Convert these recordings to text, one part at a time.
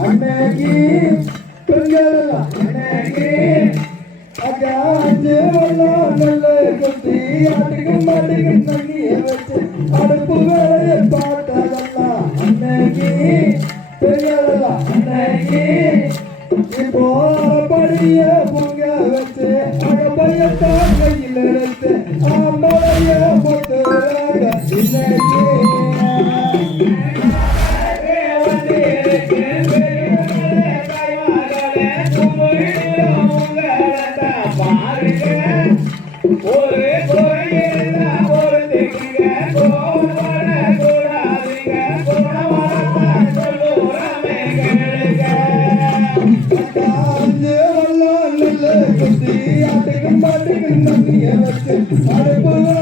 அன்னைக்கு தொங்கலா அன்னைக்கு அகாஞ்சு வண்ணம் நல்ல கொத்தி ஆட்டுக்கும் மாட்டுக்கும் தண்ணியை வச்சு அடுப்பு வேலையை பார்த்ததெல்லாம் அன்னைக்கு தொங்கலா அன்னைக்கு பாட்டுக்கு நம்பிய வச்சு அழைப்பு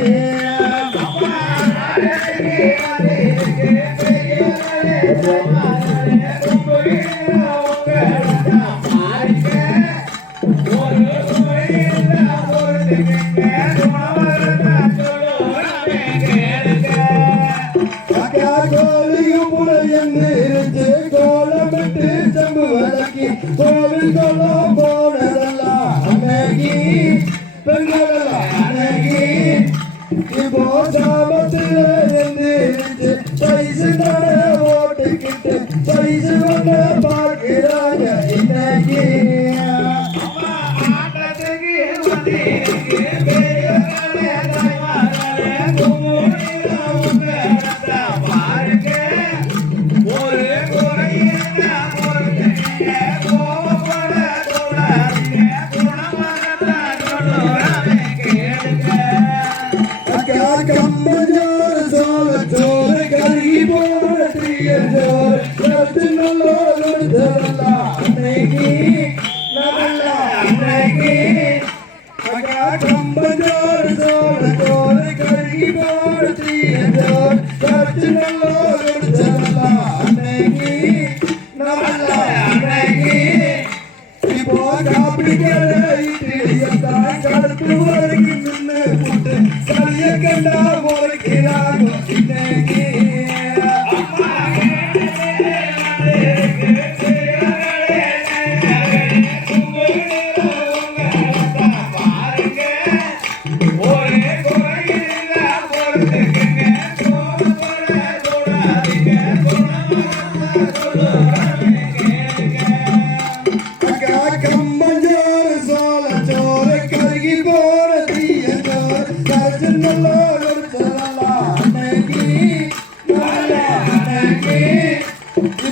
திருத்து கோலமிட்டு செம்பு விளக்கி கோவில் கோலம் போனதெல்லாம் அன்னைக்கு பெண்களெல்லாம் இப்போ சாபத்தில் எந்திரிச்சு பைசு தர ஓட்டுக்கிட்டு பைசு வந்த பார்க்கிறாங்க. இன்னைக்கு ஆட்டத்துக்கு கண்ட உரைக்கிறாங்க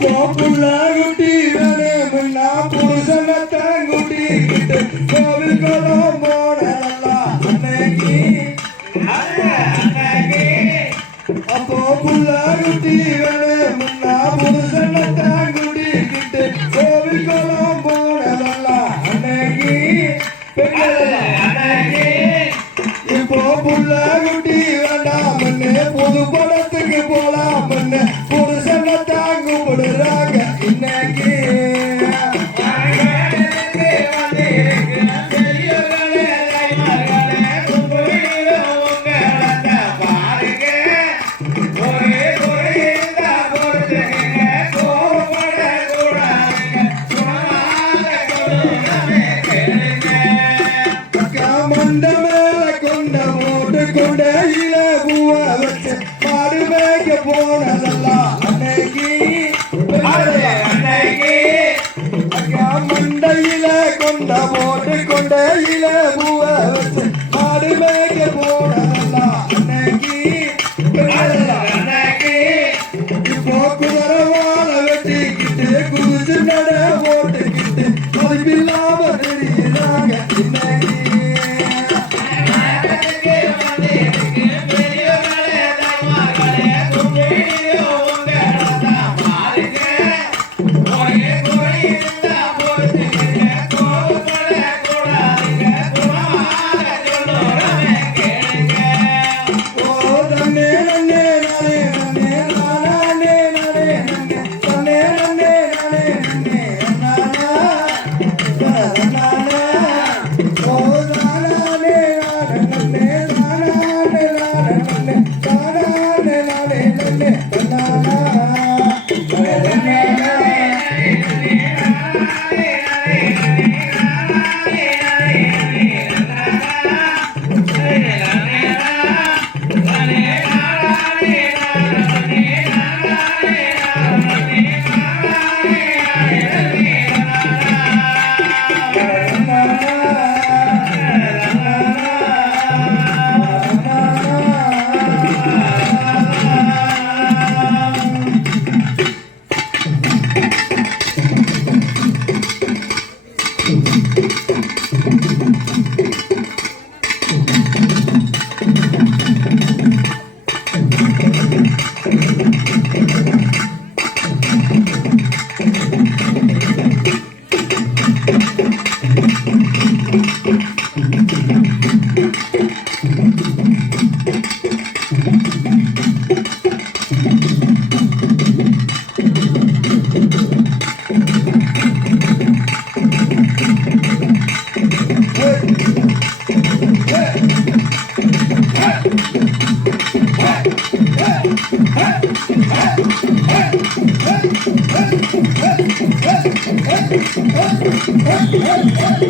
போக்குள்ளாகுட்டி புல்லாகுட்டி வேணு முன்னா புதுசெல்லாம் குடிக்கிட்டு கோவில் கோலம் போனதெல்லாம் அன்னைக்கு பெண்கள் அன்னைக்கு கையில கொண்ட போட்டு கொண்ட இல பூவ Hey!